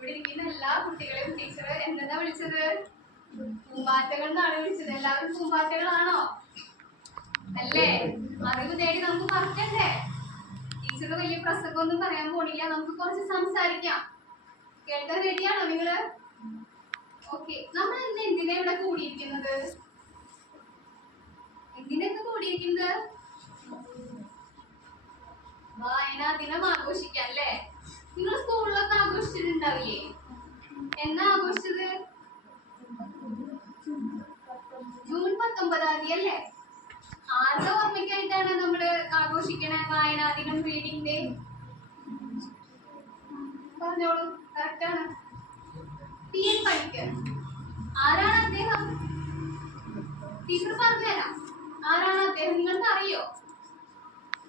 ഇവിടെ ഇരിക്കുന്ന എല്ലാ കുട്ടികളെയും ടീച്ചർ എന്താ വിളിച്ചത്? പൂമ്പാറ്റകൾ എന്നാണ് വിളിച്ചത്. എല്ലാവരും പൂമ്പാറ്റകളാണോ? അല്ലേ? അറിവ് നേടി നമുക്ക് പറക്കണ്ടേ? ടീച്ചർ വലിയ പ്രസംഗമൊന്നും പറയാൻ പോണില്ല, നമുക്ക് കുറച്ച് സംസാരിക്കാം. കേൾക്കാൻ റെഡിയാണോ നിങ്ങള്? ഓക്കെ. നമ്മൾ ഇന്ന് എന്തിനാ ഇവിടെ കൂടിയിരിക്കുന്നത്? എന്തിനൊക്കെ കൂടിയിരിക്കുന്നത്? വായനാ ദിനം ആഘോഷിക്കാം അല്ലേ? നിങ്ങൾ സ്കൂളിലൊക്കെ ആഘോഷിച്ചിട്ടുണ്ടാവില്ലേ? എന്നാ ആഘോഷിച്ചത്? ജൂൺ 19 അല്ലേ? ആരുടെ ഓർമ്മയ്ക്കായിട്ടാണ് നമ്മൾ ആഘോഷിക്കണ വായനാ ദിനം, റീഡിംഗ് ഡേ? പറഞ്ഞോളൂ. കറക്റ്റാണ്. ടി.എൻ. പണിക്കർ. ആരാണ് അദ്ദേഹം? ടീച്ചർ പറഞ്ഞുതരാം. ആരാണ് അദ്ദേഹം? നിങ്ങൾക്ക് അറിയോ?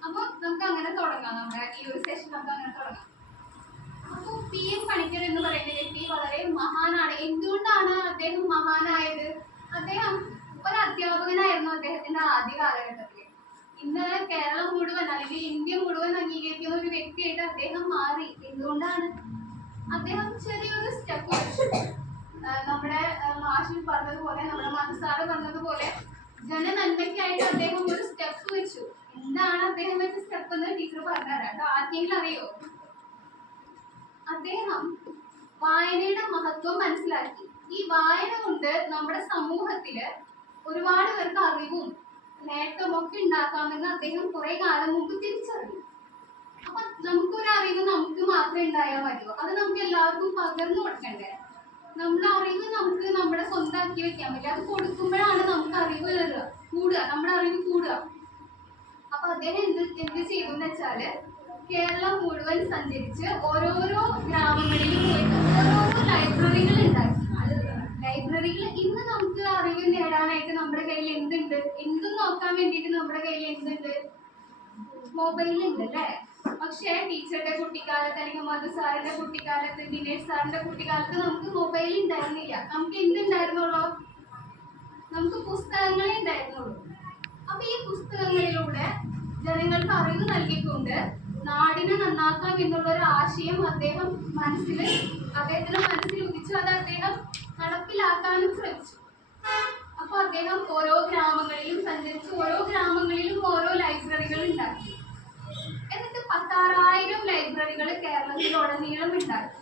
അപ്പൊ നമുക്ക് അങ്ങനെ തുടങ്ങാം. നമ്മുടെ ഈ ഒരു സെഷൻ നമുക്ക് അങ്ങനെ തുടങ്ങാം. അപ്പൊ ടി.എൻ. പണിക്കർ എന്ന് പറയുന്ന വ്യക്തി വളരെ മഹാനാണ്. എന്തുകൊണ്ടാണ് അദ്ദേഹം മഹാനായത്? അദ്ദേഹം ഒരു അധ്യാപകനായിരുന്നു അദ്ദേഹത്തിന്റെ ആദ്യ കാലഘട്ടത്തിൽ. ഇന്ന് കേരളം മുഴുവൻ അല്ലെങ്കിൽ ഇന്ത്യ മുഴുവൻ അംഗീകരിക്കുന്ന ഒരു വ്യക്തിയായിട്ട് അദ്ദേഹം മാറി. എന്തുകൊണ്ടാണ്? അദ്ദേഹം ചെറിയൊരു സ്റ്റെപ്പ് വെച്ചു. നമ്മുടെ മാഷിൽ പറഞ്ഞതുപോലെ, നമ്മുടെ മധുസാറ് പറഞ്ഞതുപോലെ ജനനന്മയ്ക്കായിട്ട് അദ്ദേഹം ഒരു സ്റ്റെപ്പ് വെച്ചു. എന്താണ് അദ്ദേഹം വെച്ച സ്റ്റെപ്പ് എന്ന് ടീച്ചർ പറഞ്ഞുതരാം കേട്ടോ. ആർക്കെങ്കിലും അറിയോ? അദ്ദേഹം വായനയുടെ മഹത്വം മനസ്സിലാക്കി. ഈ വായന കൊണ്ട് നമ്മുടെ സമൂഹത്തില് ഒരുപാട് പേർക്ക് അറിവും നേട്ടവും ഒക്കെ ഉണ്ടാക്കാമെന്ന് അദ്ദേഹം കുറെ കാലം മുമ്പ് തിരിച്ചറിഞ്ഞു. അപ്പൊ നമുക്കൊരു അറിവ് നമുക്ക് മാത്രമേ ഉണ്ടായാൽ മതിയോ? അത് നമുക്ക് എല്ലാവർക്കും പകർന്നു കൊടുക്കണ്ടേ? നമ്മുടെ അറിവ് നമുക്ക് നമ്മുടെ സ്വന്തമാക്കി വെക്കാൻ പറ്റില്ല. അത് കൊടുക്കുമ്പോഴാണ് നമുക്ക് അറിവ് കൂടുക, നമ്മുടെ അറിവ് കൂടുക. അപ്പൊ അദ്ദേഹം എന്ത് ചെയ്തു എന്ന് വെച്ചാല്, കേരളം മുഴുവൻ സഞ്ചരിച്ച് ഓരോരോ ഗ്രാമങ്ങളിലും പോയിട്ട് ഓരോരോ ലൈബ്രറികൾ ഉണ്ടാക്കി. ലൈബ്രറികൾ ഇന്ന് നമുക്ക് അറിവ് നേടാനായിട്ട് നമ്മുടെ കയ്യിൽ എന്തുണ്ട്? എന്തും നോക്കാൻ വേണ്ടിയിട്ട് നമ്മുടെ കയ്യിൽ എന്തുണ്ട്? മൊബൈലുണ്ട് അല്ലേ? പക്ഷേ ടീച്ചറുടെ കുട്ടിക്കാലത്ത് അല്ലെങ്കിൽ മധു സാറിന്റെ കുട്ടിക്കാലത്ത്, ദിനേഷ് സാറിന്റെ കുട്ടിക്കാലത്ത് നമുക്ക് മൊബൈൽ ഉണ്ടായിരുന്നില്ല. നമുക്ക് എന്തുണ്ടായിരുന്നുള്ളൂ? നമുക്ക് പുസ്തകങ്ങളെ ഉണ്ടായിരുന്നുള്ളൂ. അപ്പൊ ഈ പുസ്തകങ്ങളിലൂടെ ജനങ്ങൾക്ക് അറിവ് നൽകിക്കൊണ്ട് നാടിനെ നന്നാക്കാം എന്നുള്ള ഒരു ആശയം അദ്ദേഹത്തിന്റെ മനസ്സിൽ ഉദിച്ചു. അത് അദ്ദേഹം നടപ്പിലാക്കാനും ശ്രമിച്ചു. അപ്പൊ അദ്ദേഹം ഓരോ ഗ്രാമങ്ങളിലും സഞ്ചരിച്ച് ഓരോ ഗ്രാമങ്ങളിലും ഓരോ ലൈബ്രറികൾ ഉണ്ടാക്കി. എന്നിട്ട് 16,000 ലൈബ്രറികൾ കേരളത്തിലുടനീളം ഉണ്ടാക്കി.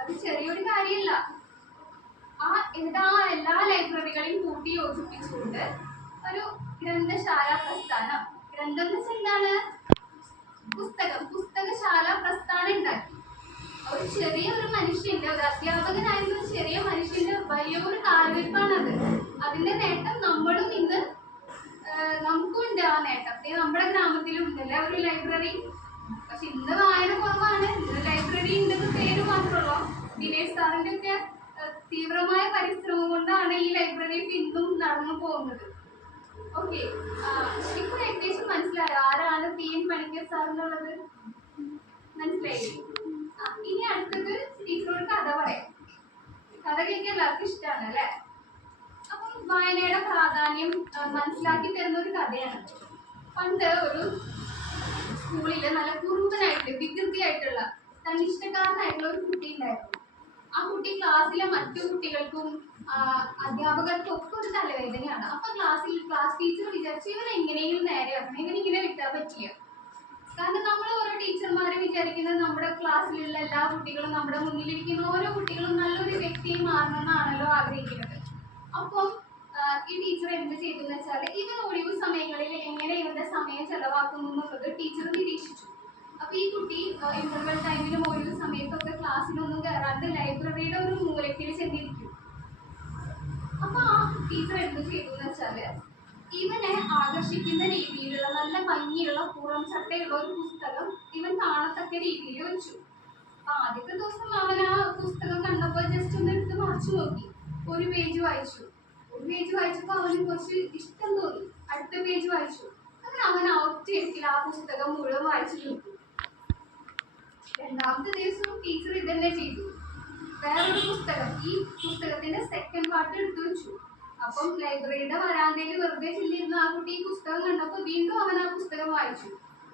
അത് ചെറിയൊരു കാര്യമല്ല. എന്നിട്ട് ആ എല്ലാ ലൈബ്രറികളെയും കൂട്ടി യോജിപ്പിച്ചുകൊണ്ട് ഒരു ഗ്രന്ഥശാല പ്രസ്ഥാനം, ഗ്രന്ഥം എന്ന് വെച്ചാൽ എന്താണ്? പുസ്തകശാല പ്രസ്ഥാനം ഉണ്ടാക്കി. ഒരു ചെറിയൊരു മനുഷ്യന്റെ, ഒരു അധ്യാപകനായിരുന്ന ഒരു ചെറിയ മനുഷ്യന്റെ വലിയൊരു കാൽവെപ്പാണത്. അതിന്റെ നേട്ടം നമ്മളും ഇന്ന് നമുക്കുണ്ട്. ആ നേട്ടം നമ്മുടെ ഗ്രാമത്തിലും ഉണ്ടല്ലേ ഒരു ലൈബ്രറി. പക്ഷെ ഇന്ന് വായന കുറവാണ്. ഇന്ന് ലൈബ്രറി ഉണ്ടെന്ന് പേര് മാത്രമുള്ളൂ. ദിനേഷ് സാറിന്റെ ഒക്കെ തീവ്രമായ പരിശ്രമം കൊണ്ടാണ് ഈ ലൈബ്രറി ഇന്നും നടന്നു പോകുന്നത്. ഓക്കെ, ഇപ്പൊ ഏകദേശം മനസ്സിലായോ ആരാണ് ടി.എൻ. പണിക്കർ സാർ എന്നുള്ളത്? മനസ്സിലായി? ഇനി അടുത്തത് ടീച്ചറോട് കഥ പറയാം. കഥ കേൾക്കാൻ എല്ലാവർക്കും ഇഷ്ടമാണ് അല്ലേ? അപ്പം വായനയുടെ പ്രാധാന്യം മനസ്സിലാക്കി തരുന്ന ഒരു കഥയാണ്. പണ്ട് ഒരു സ്കൂളില് നല്ല കുറുമ്പനായിട്ട്, വികൃതിയായിട്ടുള്ള, തന്നിഷ്ടക്കാരനായിട്ടുള്ള ഒരു കുട്ടി ഉണ്ടായിരുന്നു. ആ കുട്ടി ക്ലാസ്സിലെ മറ്റു കുട്ടികൾക്കും അധ്യാപകർക്കും ഒക്കെ ഒരു തലവേദനയാണ്. അപ്പൊ ക്ലാസ് ടീച്ചർ വിചാരിച്ചു ഇവൻ എങ്ങനെയെങ്കിലും നേരെയാക്കണം, ഇവനിങ്ങനെ വിട്ടാൽ പറ്റില്ല. കാരണം നമ്മൾ ഓരോ ടീച്ചർമാരെ വിചാരിക്കുന്നത് നമ്മുടെ ക്ലാസ്സിലുള്ള എല്ലാ കുട്ടികളും, നമ്മുടെ മുന്നിലിരിക്കുന്ന ഓരോ കുട്ടികളും നല്ലൊരു വ്യക്തിയായി മാറണമെന്നാണല്ലോ ആഗ്രഹിക്കുന്നത്. അപ്പം ഈ ടീച്ചർ എന്ത് ചെയ്തു എന്ന് വെച്ചാൽ, ഇവൻ ഒഴിവ് സമയങ്ങളിൽ എങ്ങനെ ഇവന്റെ സമയം ചെലവാക്കുന്നു എന്നുള്ളത് ടീച്ചർ നിരീക്ഷിച്ചു. അപ്പൊ ഈ കുട്ടി ഇന്റർവെൽ ടൈമിലും ഒഴിവ് സമയത്തൊക്കെ ക്ലാസ്സിലൊന്നും കയറാണ്ട് ലൈബ്രറിയുടെ ഒരു മൂലക്കിൽ ചെന്നിരിക്കും. അപ്പൊ ആ ടീച്ചർ എന്ത് ചെയ്തു എന്ന് വെച്ചാല്, ഇവനെ ആകർഷിക്കുന്ന രീതിയിലുള്ള നല്ല ഭംഗിയുള്ള പുറം ചട്ടയുള്ള ഒരു പുസ്തകം ഇവൻ കാണത്തക്ക രീതിയിൽ വെച്ചു. അപ്പൊ ആദ്യത്തെ ദിവസം അവൻ ആ പുസ്തകം കണ്ടപ്പോൾ ജസ്റ്റ് ഒന്ന് എടുത്ത് മറിച്ചു നോക്കി. ഒരു പേജ് വായിച്ചപ്പോൾ അവന് കുറച്ച് ഇഷ്ടം തോന്നി. അടുത്ത പേജ് വായിച്ചു. അങ്ങനെ അവൻ ഒറ്റയിരിക്കില്ല ആ പുസ്തകം മുഴുവൻ വായിച്ചു തീർത്തു. രണ്ടാമത്തെ ദിവസം ടീച്ചർ ഇതന്നെ ചെയ്തു. വേറൊരു പുസ്തകം, ഈ പുസ്തകത്തിന്റെ സെക്കൻഡ് പാർട്ട് എടുത്തു വെച്ചു. അപ്പം ലൈബ്രറിയുടെ വരാന്തയിൽ വെറുതെ ചെല്ലിരുന്ന ആ കുട്ടി ഈ പുസ്തകം കണ്ടപ്പോൾ വീണ്ടും അവൻ ആ പുസ്തകം വായിച്ചു.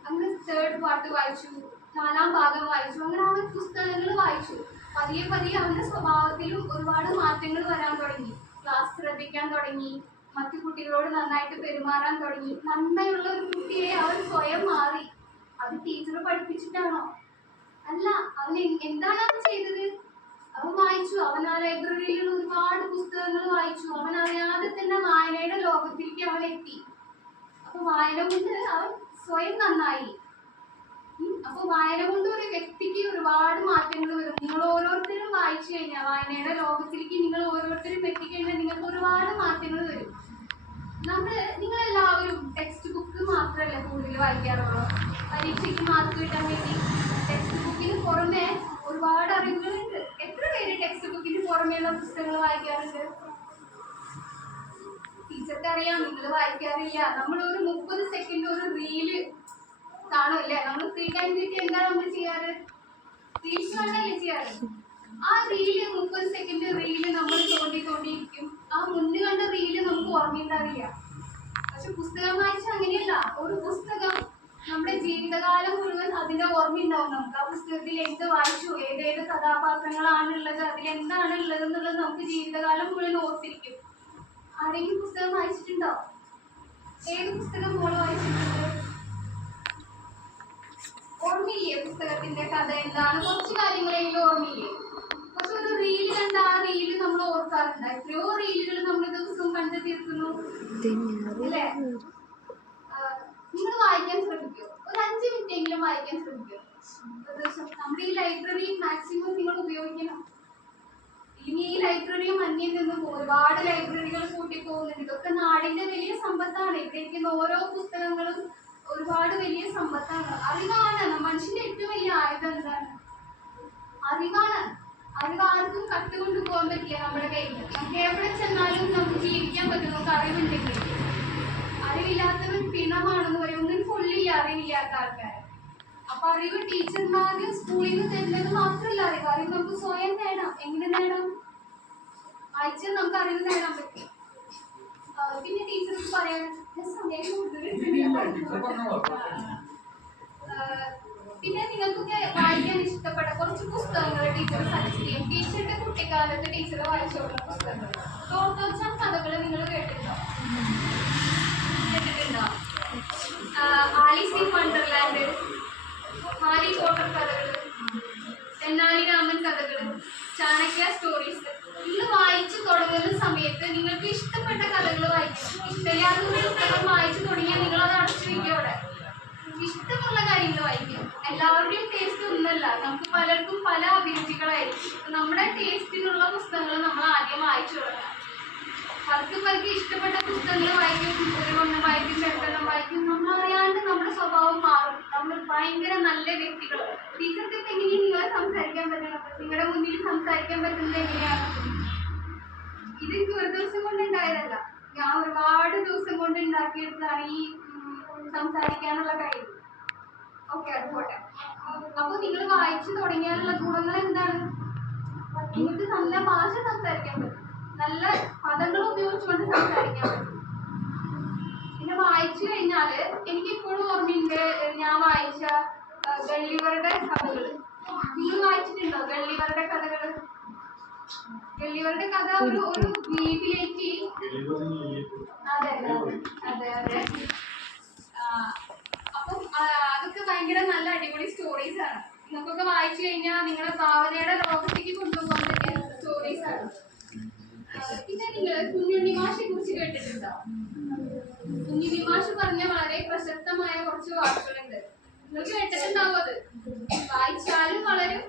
അങ്ങനെ തേർഡ് പാർട്ട് വായിച്ചു, 4ാം ഭാഗം വായിച്ചു. അങ്ങനെ അവൻ പുസ്തകങ്ങൾ വായിച്ചു. പതിയെ പതിയെ അവന്റെ സ്വഭാവത്തിലും ഒരുപാട് മാറ്റങ്ങൾ വരാൻ തുടങ്ങി. ക്ലാസ് ശ്രദ്ധിക്കാൻ തുടങ്ങി, മറ്റു കുട്ടികളോട് നന്നായിട്ട് പെരുമാറാൻ തുടങ്ങി. നന്മയുള്ള ഒരു കുട്ടിയെ അവൻ സ്വയം മാറി. അത് ടീച്ചർ പഠിപ്പിച്ചിട്ടാണോ? അല്ല, അവൻ എന്താണ് അവൻ ചെയ്തത്? അവൻ വായിച്ചു. അവൻ ആ ലൈബ്രറിയിലുള്ള ഒരുപാട് പുസ്തകങ്ങൾ വായിച്ചു. അവൻ അറിയാതെ തന്നെ വായനയുടെ ലോകത്തിലേക്ക് അവൻ എത്തി. അപ്പൊ വായന കൊണ്ട് അവൻ സ്വയം നന്നായി. അപ്പൊ വായന കൊണ്ട് ഒരു വ്യക്തിക്ക് ഒരുപാട് മാറ്റങ്ങൾ വരും. നിങ്ങൾ ഓരോരുത്തരും വായിച്ചു കഴിഞ്ഞാൽ, വായനയുടെ ലോകത്തിലേക്ക് നിങ്ങൾ ഓരോരുത്തരും എത്തിക്കഴിഞ്ഞാൽ നിങ്ങൾക്ക് ഒരുപാട് മാറ്റങ്ങൾ വരും. നിങ്ങളെല്ലാവരും ടെക്സ്റ്റ് ബുക്ക് മാത്രമല്ല കൂടുതൽ വായിക്കാറുള്ളൂ. പരീക്ഷയ്ക്ക് മാർക്ക് കിട്ടാൻ വേണ്ടി ടെക്സ്റ്റ് ബുക്കിന് പുറമെ ഒരുപാട് അറിവുകളുണ്ട്. എത്ര പേര് ടെക്സ്റ്റ് ബുക്കിന് പുറമേയുള്ള പുസ്തകങ്ങൾ വായിക്കാറുണ്ട്? ടീച്ചർക്ക് അറിയാം, നിങ്ങൾ വായിക്കാറില്ല. നമ്മൾ ഒരു 30 സെക്കൻഡ് ഒരു റീല് കാണുമല്ലേ? നമ്മൾ ഫ്രീ ടൈം കിട്ടി എന്താ നമ്മൾ ചെയ്യാറ്? റീൽസ് കാണാനല്ലേ ചെയ്യാറ്? ആ റീല് 30 സെക്കൻഡ് റീല് നമ്മൾ തോണ്ടിയിരിക്കും. ആ മുന്നേ കണ്ട റീല് നമുക്ക് ഓർമ്മയുണ്ടാവില്ല. പക്ഷെ പുസ്തകം വായിച്ചാൽ അങ്ങനെയല്ല. ഒരു പുസ്തകം നമ്മുടെ ജീവിതകാലം മുഴുവൻ അതിന്റെ ഓർമ്മയുണ്ടാവും നമുക്ക്. ആ പുസ്തകത്തിൽ എന്ത് വായിച്ചു, ഏതേത് കഥാപാത്രങ്ങളാണുള്ളത്, അതിലെന്താണ് ഉള്ളത് എന്നുള്ളത് നമുക്ക് ജീവിതകാലം മുഴുവൻ ഓർത്തിരിക്കും. ആരെങ്കിലും പുസ്തകം വായിച്ചിട്ടുണ്ടോ? ഏത് പുസ്തകം മോള് വായിച്ചിട്ടുണ്ട്? ഓർമ്മയില്ലേ പുസ്തകത്തിന്റെ കഥ എന്താണ്? കുറച്ച് കാര്യങ്ങളെങ്കിലും ഓർമ്മയില്ലേ? പക്ഷെ ഒരു റീല് കണ്ട ആ റീല് നമ്മൾ ഓർക്കാറുണ്ട്. എത്രയോ റീലുകൾ നമ്മൾ ദിവസവും കണ്ടു തീർക്കുന്നു അല്ലേ? നിങ്ങൾ വായിക്കാൻ ശ്രമിക്കൂ. ഒരു 5 മിനിറ്റ് എങ്കിലും വായിക്കാൻ ശ്രമിക്കൂ ഒരു ദിവസം. നമ്മുടെ ഈ ലൈബ്രറി മാക്സിമം നിങ്ങൾ ഉപയോഗിക്കണം. ഇനി ഈ ലൈബ്രറിയും അന്യം നിന്നും ഒരുപാട് ലൈബ്രറികൾ കൂട്ടിപ്പോകുന്നുണ്ട്. ഇതൊക്കെ നാടിന്റെ വലിയ സമ്പത്താണ്. ഇവിടേക്കുന്ന ഓരോ പുസ്തകങ്ങളും ഒരുപാട് വലിയ സമ്പത്താണ്. അറിവാണ് മനുഷ്യന്റെ ഏറ്റവും വലിയ ആയുധം. എന്താണ്? അറിവാണ്. അറിവ് ആർക്കും കട്ടുകൊണ്ടു പോകാൻ പറ്റില്ല നമ്മുടെ കയ്യിൽ. നമുക്ക് എവിടെ ചെന്നാലും നമുക്ക് ജീവിക്കാൻ പറ്റും നമുക്ക് അറിവുണ്ടെങ്കിൽ. അറിവില്ലാത്തവൻ പിണമാണെന്ന് പറയും. ഒന്നും കൊള്ളില്ല അറിവില്ലാത്ത ആൾക്കാർ. അപ്പൊ അറിവ് ടീച്ചർമാര് സ്കൂളിൽ നിന്ന് തരുന്നത് മാത്രമല്ല അറിവ്. അറിവ് നമുക്ക് സ്വയം നേടാം. എങ്ങനെ നേടാം? വായിച്ചാൽ നമുക്ക് അറിവ് നേടാൻ പറ്റും. പിന്നെ ടീച്ചർക്ക് പറയാൻ പിന്നെ നിങ്ങൾക്കൊക്കെ വായിക്കാൻ ഇഷ്ടപ്പെട്ട കുറച്ച് പുസ്തകങ്ങൾ ടീച്ചർ സജസ്റ്റ് ചെയ്യും. ടീച്ചറുടെ കുട്ടിക്കാലത്ത് ടീച്ചർ വായിച്ചു കൊടുക്കുന്ന പുസ്തകങ്ങൾ. ടോട്ടോച്ചാൻ കഥകൾ നിങ്ങൾ കേട്ടിട്ടുണ്ടോ? Alice in Wonderland, Harry Potter കഥകൾ, തെന്നാലി രാമൻ കഥകൾ, ചാണക്യ സ്റ്റോറീസ്. നിങ്ങൾ വായിച്ചു തുടങ്ങുന്ന സമയത്ത് നിങ്ങൾക്ക് ഇഷ്ടപ്പെട്ട കഥകൾ വായിക്കണം. ഇഷ്ടമില്ലാത്ത പുസ്തകം വായിച്ചു തുടങ്ങിയാൽ നിങ്ങൾ അത് അടച്ചു വയ്ക്കും. അവിടെ ഇഷ്ടമുള്ള കാര്യങ്ങൾ വായിക്കും. എല്ലാവരുടെയും ടേസ്റ്റ് ഒന്നല്ല. നമുക്ക് പലർക്കും പല അഭിരുചികളായിരിക്കും. നമ്മുടെ ടേസ്റ്റിനുള്ള പുസ്തകങ്ങൾ നമ്മൾ ആദ്യം വായിച്ചു തുടങ്ങാം. പലർക്ക് ഇഷ്ടപ്പെട്ട പുസ്തകങ്ങൾ വായിക്കും. ഒരെണ്ണം വായിക്കും, രണ്ടെണ്ണം വായിക്കും. നമ്മളറിയാണ്ട് നമ്മുടെ സ്വഭാവം മാറും. നമ്മൾ ഭയങ്കര നല്ല വ്യക്തികൾ. ടീച്ചർക്ക് എങ്ങനെയാണ് നിങ്ങളെ സംസാരിക്കാൻ പറ്റണം? നിങ്ങളുടെ മുന്നിൽ സംസാരിക്കാൻ പറ്റുന്നത് എങ്ങനെയാണ്? ഇതെനിക്ക് ഒരു ദിവസം കൊണ്ട് ഉണ്ടായതല്ല. ഞാൻ ഒരുപാട് ദിവസം കൊണ്ട് ഉണ്ടാക്കിയെടുത്താണ് ഈ സംസാരിക്കാനുള്ള കഴിവ്. ഓക്കെ, അത് പോട്ടെ. അപ്പൊ നിങ്ങൾ വായിച്ചു തുടങ്ങിയാലുള്ള ഗുണങ്ങൾ എന്താണ്? നിങ്ങൾക്ക് നല്ല ഭാഷ സംസാരിക്കാൻ പറ്റും. നല്ല പദങ്ങൾ ഉപയോഗിച്ചുകൊണ്ട് സംസാരിക്കാൻ പറ്റും. പിന്നെ വായിച്ചു കഴിഞ്ഞാല് എനിക്ക് ഇപ്പോഴും ഓർമ്മയുണ്ട് ഞാൻ വായിച്ച ഗള്ളിവറുടെ കഥകൾ. നിങ്ങൾ വായിച്ചിട്ടുണ്ടോ ഗള്ളിവറുടെ കഥകൾ? ഗള്ളിവറുടെ കഥ ഒരു ദ്വീപിലേക്ക്. അതെ അതെ അതെ. അപ്പം അതൊക്കെ ഭയങ്കര നല്ല അടിപൊളി സ്റ്റോറീസ് ആണ്. നിങ്ങൾക്കൊക്കെ വായിച്ചു കഴിഞ്ഞാൽ നിങ്ങളുടെ ഭാവനയുടെ ലോകത്തേക്ക് കൊണ്ടുപോകാൻ പറ്റിയ സ്റ്റോറീസ് ആണ്. പിന്നെ നിങ്ങൾ കുഞ്ഞുണ്ണി മാഷിനെ കുറിച്ച് കേട്ടിട്ടുണ്ടോ? കുഞ്ഞുണ്ണി മാഷ് പറഞ്ഞ വളരെ പ്രശസ്തമായ കുറച്ച് വാക്കുകളുണ്ട്. നിങ്ങൾ കേട്ടിട്ടുണ്ടാവും. അത് വായിച്ചാലും വളരും,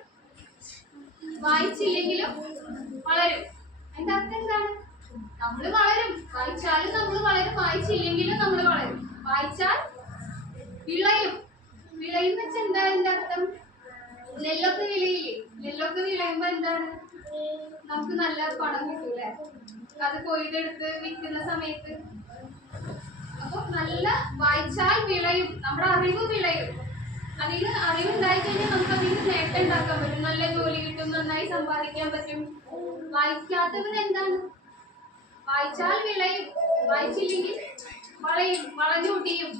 വായിച്ചില്ലെങ്കിലും വളരും. അതിന്റെ അർത്ഥം എന്താണ്? നമ്മൾ വളരും. വായിച്ചാലും നമ്മൾ വളരും, വായിച്ചില്ലെങ്കിലും നമ്മൾ വളരും. വായിച്ചാൽ വിളയും. വിളയും വെച്ച് എന്താ അതിന്റെ അർത്ഥം? നെല്ലൊക്കെ വിളയില്ലേ? നെല്ലൊക്കെ വിളയുമ്പോ എന്താണ്? നമുക്ക് നല്ല പണം കിട്ടൂലേ? അത് കൊയ്തെടുത്ത് വിൽക്കുന്ന സമയത്ത്. അപ്പൊ നല്ല വായിച്ചാൽ വിളയും. നമ്മുടെ അറിവ് വിളയും. അതിന് അറിവുണ്ടായി കഴിഞ്ഞാൽ നമുക്ക് അതിന് നേട്ടം ഉണ്ടാക്കാൻ പറ്റും. നല്ല ജോലി കിട്ടും, നന്നായി സമ്പാദിക്കാൻ പറ്റും. വായിക്കാത്തവൻ എന്താണ്? വായിച്ചാൽ വിളയും, വായിച്ചില്ലെങ്കിൽ വളയും, വളഞ്ഞൊടിയും.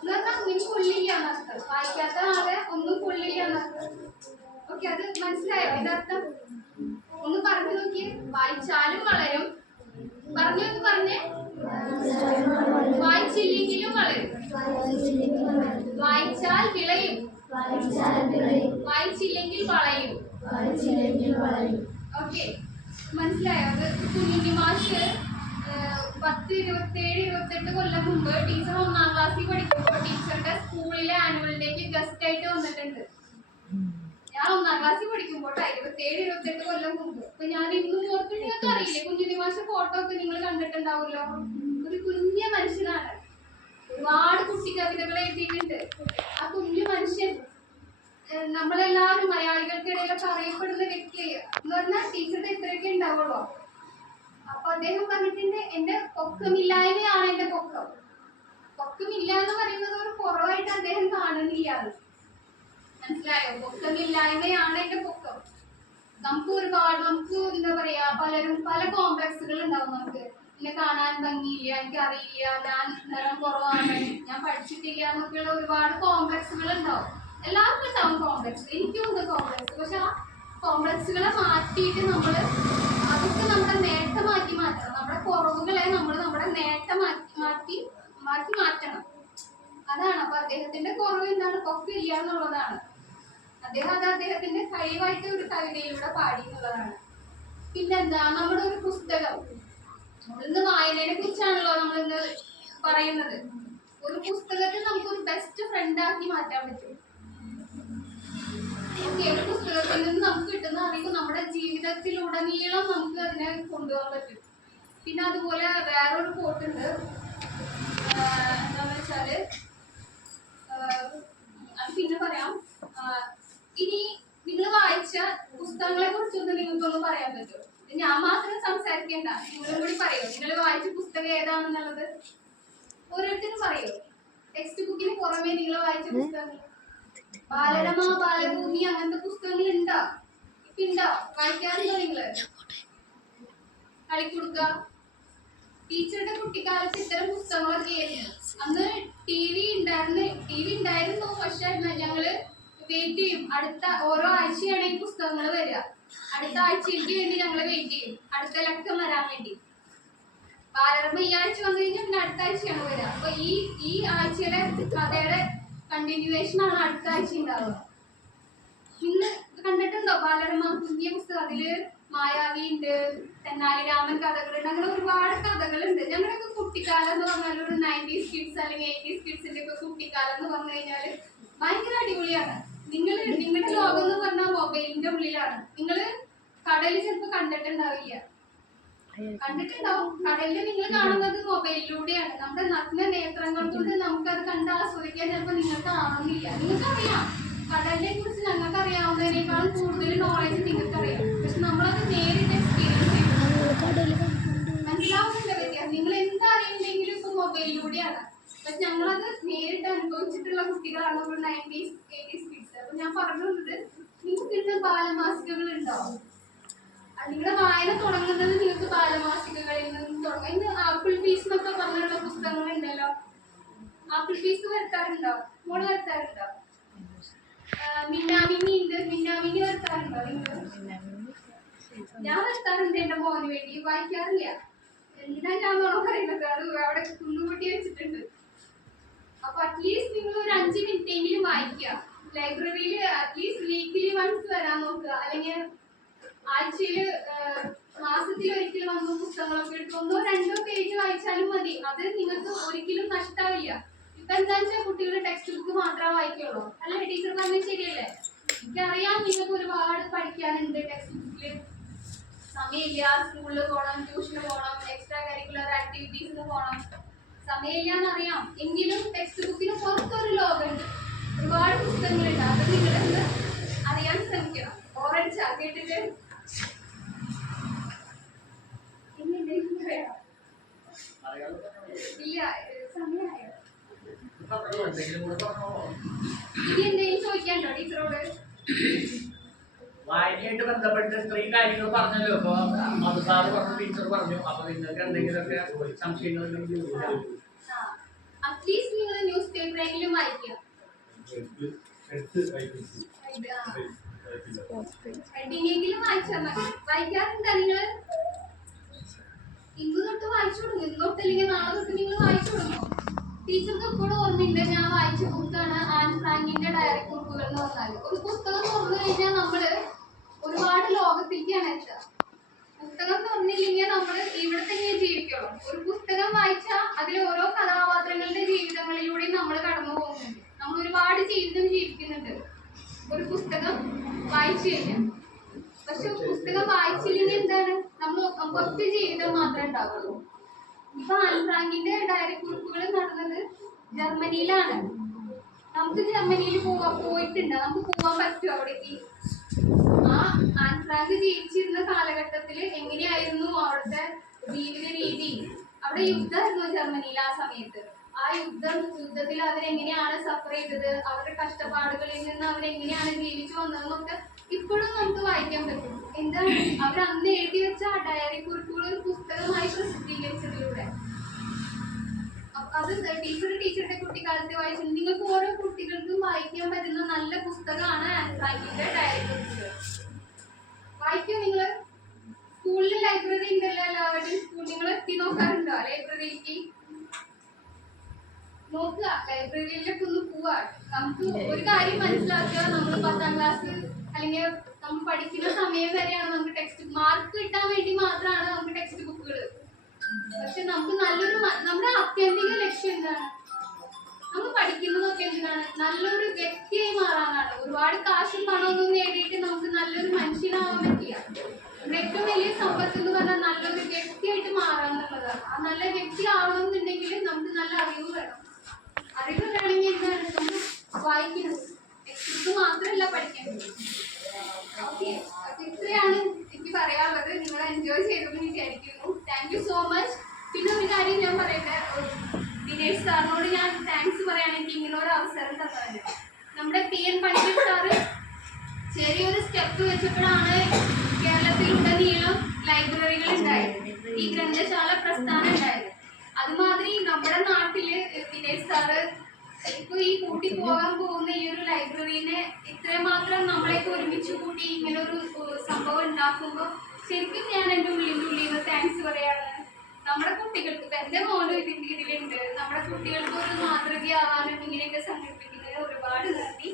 എന്ന് പറഞ്ഞാൽ ഒന്നും കൊള്ളില്ല എന്നർത്ഥം. വായിക്കാത്ത ആളെ ഒന്നും കൊള്ളില്ല എന്നർത്ഥം. ഓക്കെ, അത് മനസ്സിലായോ അതിന്റെ അർത്ഥം? ഒന്ന് പറഞ്ഞു നോക്കിയേ. വായിച്ചാലും വളരും. പറഞ്ഞു എന്ന് പറഞ്ഞേ. വായിച്ചില്ലെങ്കിലും വളരും. വായിച്ചാൽ വിളയും. വായിച്ചില്ലെങ്കിൽ വളയും. ഓക്കെ, മനസ്സിലായോ? അത് കുഞ്ഞിനി മാഷ് 10, 27, 28 കൊല്ലം മുമ്പ് ടീച്ചർ 1ാം ക്ലാസ്സിൽ പഠിക്കുമ്പോൾ ടീച്ചറുടെ സ്കൂളിലെ ആനുവൽ ഡേക്ക് ഗസ്റ്റ് ആയിട്ട് വന്നിട്ടുണ്ട്. ഞാൻ 1ാം ക്ലാസ്സിൽ പഠിക്കുമ്പോൾ 27, 28 കൊല്ലം മുമ്പ്. അപ്പൊ ഞാൻ ഇന്നും ഓർത്ത്, നിങ്ങൾക്ക് അറിയില്ലേ കുഞ്ഞുണ്ണി മാഷ ഫോട്ടോ ഒക്കെ നിങ്ങൾ കണ്ടിട്ടുണ്ടാവുമല്ലോ. ഒരു കുഞ്ഞ മനുഷ്യനാണ്. ഒരുപാട് കുട്ടിക്കവിതകൾ എഴുതിയിട്ടുണ്ട്. ആ കുഞ്ഞു മനുഷ്യൻ നമ്മളെല്ലാവരും മലയാളികൾക്കിടയിലൊക്കെ അറിയപ്പെടുന്ന വ്യക്തിയായി എന്ന് പറഞ്ഞാൽ ടീച്ചറുടെ ഇത്രയൊക്കെ ഉണ്ടാവുള്ളൂ. അപ്പൊ അദ്ദേഹം പറഞ്ഞിട്ടുണ്ട്, എന്റെ പൊക്കമില്ലായ്മയാണ് എന്റെ പൊക്കം. പൊക്കമില്ല എന്ന് പറയുന്നത് ഒരു കുറവായിട്ട് അദ്ദേഹം കാണുന്നില്ല. മനസ്സിലായോ? പൊക്കമില്ലായ്മയാണ് എന്റെ പൊക്കം. നമുക്ക് എന്താ പറയാ, പലരും പല കോംപ്ലക്സുകൾ ഉണ്ടാവും. നമുക്ക് എന്നെ കാണാൻ ഭംഗിയില്ല, എനിക്ക് അറിയില്ല, ഞാൻ നിറം കുറവാണ്, ഞാൻ പഠിച്ചിട്ടില്ല എന്നൊക്കെയുള്ള ഒരുപാട് കോംപ്ലക്സുകൾ ഉണ്ടാവും. എല്ലാവർക്കും ഉണ്ടാവും കോംപ്ലക്സ്, എനിക്കും ഉണ്ട് കോംപ്ലക്സ്. പക്ഷെ ആ കോംപ്ലക്സുകളെ മാറ്റിയിട്ട് അതൊക്കെ നമ്മുടെ നേട്ടമാക്കി മാറ്റണം. നമ്മുടെ കുറവുകളെ നമ്മുടെ നേട്ടമാക്കി മാറ്റണം. അതാണ്. അപ്പൊ അദ്ദേഹത്തിന്റെ കുറവ് എന്താണ്? പൊക്കില്ല എന്നുള്ളതാണ്. അദ്ദേഹത്തിന്റെ കഴിവായിട്ട് ഒരു കവിതയിലൂടെ പാടി എന്നുള്ളതാണ്. പിന്നെന്താ, നമ്മുടെ ഒരു പുസ്തകം, നമ്മളിന്ന് വായനയെ കുറിച്ചാണല്ലോ നമ്മളിന്ന് പറയുന്നത്. ഒരു പുസ്തകത്തെ നമുക്കൊരു ബെസ്റ്റ് ഫ്രണ്ട് ആക്കി മാറ്റാൻ പറ്റും. ഒരു പുസ്തകത്തിൽ നിന്ന് നമുക്ക് കിട്ടുന്ന അറിവ് നമ്മുടെ ജീവിതത്തിലുടനീളം നമുക്ക് അതിനെ കൊണ്ടുപോകാൻ പറ്റും. പിന്നെ അതുപോലെ വേറൊരു കോട്ടുണ്ട്, എന്താന്ന് വെച്ചാല് അത് പിന്നെ പറയാം. ഇനി നിങ്ങൾ വായിച്ച പുസ്തകങ്ങളെ കുറിച്ചൊന്നും നിങ്ങൾക്കൊന്നും പറയാൻ പറ്റുമോ? ഞാൻ മാത്രം സംസാരിക്കേണ്ട, നിങ്ങളും കൂടി പറയോ നിങ്ങൾ വായിച്ച പുസ്തകം ഏതാണെന്നുള്ളത്? ഓരോരുത്തരും പറയോ. ടെക്സ്റ്റ് ബുക്കിന് പുറമെ നിങ്ങൾ വായിച്ച പുസ്തകങ്ങൾ, ബാലരമ, ബാലഭൂമി അങ്ങനത്തെ പുസ്തകങ്ങൾ ഉണ്ടോ? വായിക്കാറുണ്ടോ നിങ്ങള്? കളിക്കുടുക്ക, ടീച്ചറുടെ കുട്ടിക്കാലത്ത് ഇത്തരം പുസ്തകങ്ങളൊക്കെ ആയിരുന്നു. അന്ന് ടി വി ഉണ്ടായിരുന്നു. പക്ഷെ ഞങ്ങള് വെയിറ്റ് ചെയ്യും. അടുത്ത ഓരോ ആഴ്ചയാണ് ഈ പുസ്തകങ്ങൾ വരിക. അടുത്ത ആഴ്ചയ്ക്ക് വേണ്ടി ഞങ്ങൾ വെയിറ്റ് ചെയ്യും, അടുത്ത ലക്കം വരാൻ വേണ്ടി. ബാലരമ ഈ ആഴ്ച വന്നു കഴിഞ്ഞാൽ പിന്നെ അടുത്ത ആഴ്ചയാണ് വരിക. അപ്പൊ ഈ ആഴ്ചയുടെ കഥയുടെ കണ്ടിന്യൂവേഷൻ ആണ് അടുത്ത ആഴ്ച ഉണ്ടാവുക. ഇന്ന് കണ്ടിട്ടുണ്ടോ ബാലരമ? കുഞ്ഞിയ പുസ്തകം. അതില് മായാവി ഉണ്ട്, തെന്നാലി രാമൻ കഥകളുണ്ട്, അങ്ങനെ ഒരുപാട് കഥകളുണ്ട്. ഞങ്ങളുടെയൊക്കെ കുട്ടിക്കാലം എന്ന് പറഞ്ഞാൽ ഒരു 90s കിഡ്സ് അല്ലെങ്കിൽ 80s കിഡ്സിന്റെ ഒക്കെ കുട്ടിക്കാലം എന്ന് പറഞ്ഞു കഴിഞ്ഞാല് ഭയങ്കര അടിപൊളിയാണ്. നിങ്ങളുടെ ലോകം എന്ന് പറഞ്ഞാൽ മൊബൈലിന്റെ ഉള്ളിലാണ്. നിങ്ങള് കടല് ചിലപ്പോ കണ്ടിട്ടുണ്ടാവില്ല. കണ്ടിട്ടുണ്ടാവും. കടലിൽ നിങ്ങൾ കാണുന്നത് മൊബൈലിലൂടെയാണ്. നമ്മുടെ നഗ്ന നേത്രങ്ങൾ കൊണ്ട് നമുക്കത് കണ്ട് ആസ്വദിക്കാൻ ചിലപ്പോൾ നിങ്ങൾക്ക് ആവുന്നില്ല. നിങ്ങൾക്കറിയാം, കടലിനെ കുറിച്ച് ഞങ്ങൾക്ക് അറിയാവുന്നതിനേക്കാൾ കൂടുതൽ നോളജ് നിങ്ങൾക്കറിയാം. പക്ഷെ നമ്മളത് നേരിട്ട് എക്സ്പീരിയൻസ് ചെയ്യും. മനസ്സിലാവുന്നില്ല വ്യത്യാസം? നിങ്ങൾ എന്താ അറിയുന്നെങ്കിലും ഇപ്പൊ മൊബൈലിലൂടെയാണ്. പക്ഷെ ഞങ്ങളത് നേരിട്ട് അനുഭവിച്ചിട്ടുള്ള കുട്ടികളാണ് ഒരു 90s 80s കിഡ്സ്. അപ്പൊ ഞാൻ പറഞ്ഞു വന്നത്, നിങ്ങൾക്ക് ഇന്ന് ബാലമാസികകൾ ഉണ്ടാവും. നിങ്ങളുടെ വായന തുടങ്ങുന്നത് നിങ്ങൾക്ക് ബാലമാസികകളിൽ നിന്നും തുടങ്ങാം. ഇന്ന് ആപ്പിൾ പീസ് എന്നൊക്കെ പറഞ്ഞുള്ള പുസ്തകങ്ങൾ ഉണ്ടല്ലോ. ആപ്പിൾ പീസ് വരുത്താറുണ്ടോ? മോള് വരുത്താറുണ്ടോ? മിന്നാമിന്നി ഉണ്ട്. മിന്നാമിന്നി വരുത്താറുണ്ടോ നിങ്ങൾ? ഞാൻ വരുത്താറുണ്ട് എന്റെ മോന് വേണ്ടി. വായിക്കാറില്ല. എന്തിനാ ഞാൻ പറയുന്നത്? അത് അവിടെ കുന്നുകൂട്ടി വെച്ചിട്ടുണ്ട്. അപ്പൊ അറ്റ്ലീസ്റ്റ് നിങ്ങൾ ഒരു 5 മിനിറ്റെങ്കിലും വായിക്കുക. ലൈബ്രറിയിൽ അറ്റ്ലീസ്റ്റ് വീക്കിലി വൺസ് വരാൻ നോക്കുക. അല്ലെങ്കിൽ ആഴ്ചയില് മാസത്തിൽ ഒരിക്കലും വന്ന പുസ്തകങ്ങളൊക്കെ എടുത്ത് 1-2 പേജ് വായിച്ചാലും മതി. അത് നിങ്ങൾക്ക് ഒരിക്കലും നഷ്ടാവില്ല. ഇപ്പൊ എന്താ വെച്ചാൽ കുട്ടികൾ ടെക്സ്റ്റ് ബുക്ക് മാത്രമേ വായിക്കുള്ളൂ. അല്ലെ ടീച്ചർ പറഞ്ഞത് ശരിയല്ലേ? എനിക്കറിയാം നിങ്ങൾക്ക് ഒരുപാട് പഠിക്കാനുണ്ട്. ടെക്സ്റ്റ് ബുക്കില് സമയമില്ല. സ്കൂളിൽ പോകണം, ട്യൂഷന് പോകണം, എക്സ്ട്രാ കരിക്കുലർ ആക്ടിവിറ്റീസിന് പോകണം. സമയമില്ല എന്നറിയാം. എങ്കിലും ടെക്സ്റ്റ് ബുക്കിന് പുറത്തൊരു ലോകമുണ്ട്. ഒരുപാട് പുസ്തകങ്ങളുണ്ട്. അത് നിങ്ങളെന്ന് അറിയാൻ ശ്രമിക്കണം. ഓറഞ്ചാ കേട്ടിട്ട് ഇല്ല, സമയമായോ? ഇനി എന്തെങ്കിലും ചോദിക്കാണ്ടോ ടീച്ചറോട്? വായനയായിട്ട് ബന്ധപ്പെട്ട് ഇത്രയും കാര്യങ്ങൾ പറഞ്ഞല്ലോ. അപ്പൊ മധുസാറ് പറഞ്ഞു, ടീച്ചർ പറഞ്ഞു. അപ്പൊ നിങ്ങൾക്ക് എന്തെങ്കിലുമൊക്കെ സംശയങ്ങൾ ഉണ്ടെങ്കിൽ അറ്റ്ലീസ്റ്റ് നിങ്ങൾ ന്യൂസ് പേപ്പറെങ്കിലും വായിക്കുക. ഹെഡിങ്ങെങ്കിലും വായിച്ചാൽ മതി. വായിക്കാറുണ്ടോ നിങ്ങള്? ഇന്ന് തൊട്ട് വായിച്ചു തുടങ്ങും. ഇന്ന് തൊട്ടില്ലെങ്കിൽ നാളെ തൊട്ട് നിങ്ങൾ വായിച്ചു തുടങ്ങും. ടീച്ചർക്ക് എപ്പോഴും ഓർമ്മയുണ്ട്, ഞാൻ വായിച്ച ബുക്കാണ് ആൻ ഫ്രാങ്കിന്റെ ഡയറി കുറിപ്പുകൾ എന്ന് പറഞ്ഞാൽ. ഒരു പുസ്തകം തുറന്നു കഴിഞ്ഞാൽ നമ്മള് ഒരുപാട് ലോകത്തേക്കാണ് എത്തുക. പുസ്തകം തുറന്നില്ലെങ്കിൽ നമ്മൾ ഇവിടെ തന്നെ ജീവിക്കണം. ഒരു പുസ്തകം വായിച്ചാൽ അതിൽ ഓരോ കഥാപാത്രങ്ങളുടെ ജീവിതങ്ങളിലൂടെയും നമ്മൾ കടന്നു പോകുന്നുണ്ട്. നമ്മൾ ഒരുപാട് ജീവിതം ജീവിക്കുന്നുണ്ട് ഒരു പുസ്തകം വായിച്ചു കഴിഞ്ഞാൽ. പക്ഷെ പുസ്തകം വായിച്ചില്ലെങ്കിൽ എന്താണ്, നമുക്ക് ഒറ്റ ജീവിതം മാത്രമേ ഉണ്ടാവുള്ളൂ. ഇപ്പൊ ആൻ ഫ്രാങ്കിന്റെ ഡയറി കുറിപ്പുകൾ നടന്നത് ജർമ്മനിയിലാണ്. നമുക്ക് ജർമ്മനിയിൽ പോയിട്ടുണ്ട്, നമുക്ക് പോവാൻ പറ്റുമോ അവിടേക്ക്? ആ ആൻ ഫ്രാങ്ക് ജീവിച്ചിരുന്ന കാലഘട്ടത്തിൽ എങ്ങനെയായിരുന്നു അവിടുത്തെ ജീവിത രീതി? അവിടെ യുദ്ധമായിരുന്നു ജർമ്മനിയിൽ ആ സമയത്ത്. ആ യുദ്ധത്തിൽ അവരെങ്ങനെയാണ് സഫർ ചെയ്തത്, അവരുടെ കഷ്ടപ്പാടുകളിൽ നിന്ന് അവരെങ്ങനെയാണ് ജീവിച്ചു വന്നതെന്നൊക്കെ ഇപ്പോഴും നമുക്ക് വായിക്കാൻ പറ്റും. എന്താണ് അവർ അന്ന് എഴുതി വെച്ച ആ ഡയറി കുറിപ്പുകൾ ഒരു പുസ്തകമായി പ്രസിദ്ധീകരിച്ചതിലൂടെ. അത് ടീച്ചറുടെ കുട്ടിക്കാലത്ത് വായിച്ചു. നിങ്ങൾക്ക് ഓരോ കുട്ടികൾക്കും വായിക്കാൻ പറ്റുന്ന നല്ല പുസ്തകമാണ് ആൻ ഫ്രാങ്കിന്റെ ഡയറി കുറിപ്പുകൾ. വായിക്കോ നിങ്ങള്? സ്കൂളിൽ ലൈബ്രറി ഉണ്ടല്ലോ എല്ലാവരുടെയും. സ്കൂൾ നിങ്ങൾ എത്തി നോക്കാറുണ്ടോ ലൈബ്രറിയിലേക്ക്? നോക്കുക, ലൈബ്രറിയിലേക്ക് ഒന്ന് പോവാ. നമുക്ക് ഒരു കാര്യം മനസ്സിലാക്കുക, നമ്മൾ 10ാം ക്ലാസ് അല്ലെങ്കിൽ നമ്മൾ പഠിക്കുന്ന സമയം വരെയാണ് നമുക്ക് ടെക്സ്റ്റ് മാർക്ക് കിട്ടാൻ വേണ്ടി മാത്രമാണ് നമുക്ക് ടെക്സ്റ്റ് ബുക്കുകൾ. പക്ഷെ നമുക്ക് നമ്മുടെ ആത്യന്തിക ലക്ഷ്യം എന്താണ്? നമ്മൾ പഠിക്കുന്നതൊക്കെ എന്തിനാണ്? നല്ലൊരു വ്യക്തിയായി മാറാനാണ്. ഒരുപാട് കാശും പണമൊന്നും നേടിയിട്ട് നമുക്ക് നല്ലൊരു മനുഷ്യനാവാൻ പറ്റില്ല. ഏറ്റവും വലിയ സമ്പത്ത് എന്ന് പറഞ്ഞാൽ നല്ലൊരു വ്യക്തിയായിട്ട് മാറാന്നുള്ളതാണ്. ആ നല്ല വ്യക്തി ആവണമെന്നുണ്ടെങ്കിൽ നമുക്ക് നല്ല അറിവ് വേണം. അറിവ് വേണമെങ്കിൽ എന്താണ്? നമ്മൾ വായിക്കുന്നത്. ടെക്സ്റ്റ് മാത്രമല്ല പഠിക്കേണ്ടത്. ഓക്കെ, ഇത്രയാണ് എനിക്ക് പറയാനുള്ളത്. നിങ്ങൾ എൻജോയ് ചെയ്തെന്ന് വിചാരിക്കുന്നു. Thank you so much. പിന്നെ ഒരു കാര്യം ഞാൻ പറയട്ടെ, ദിനേഷ് സാറിനോട് ഞാൻ താങ്ക്സ് പറയുകയാണെങ്കിൽ ഇങ്ങനെ ഒരു അവസരം തന്നതിന്. നമ്മുടെ PN പണിക്കർ സാറ് ചെറിയൊരു സ്റ്റെപ്പ് വെച്ചപ്പോഴാണ് കേരളത്തിലുടനീളം ലൈബ്രറികൾ ഉണ്ടായത്, ഈ ഗ്രന്ഥശാല പ്രസ്ഥാനം ഉണ്ടായത്. അതുമാതിരി നമ്മുടെ നാട്ടില് ദിനേഷ് സാറ് ഇപ്പൊ ഈ കൂട്ടി പോകാൻ പോകുന്ന ഈ ഒരു ലൈബ്രറീനെ ഇത്രമാത്രം നമ്മളെയൊക്കെ ഒരുമിച്ച് കൂട്ടി ഇങ്ങനെ ഒരു സംഭവം ഉണ്ടാക്കുമ്പോൾ ശരിക്കും ഞാൻ എൻ്റെ ഉള്ളിൽ താങ്ക്സ് പറയാണ്. നമ്മുടെ കുട്ടികൾക്ക്, ഇപ്പം എൻ്റെ മോനും ഇതിലുണ്ട്, നമ്മുടെ കുട്ടികൾക്ക് ഒരു മാതൃകയാവാനും ഇങ്ങനെയൊക്കെ സംഘടിപ്പിക്കുന്നതിന് ഒരുപാട് നന്ദി.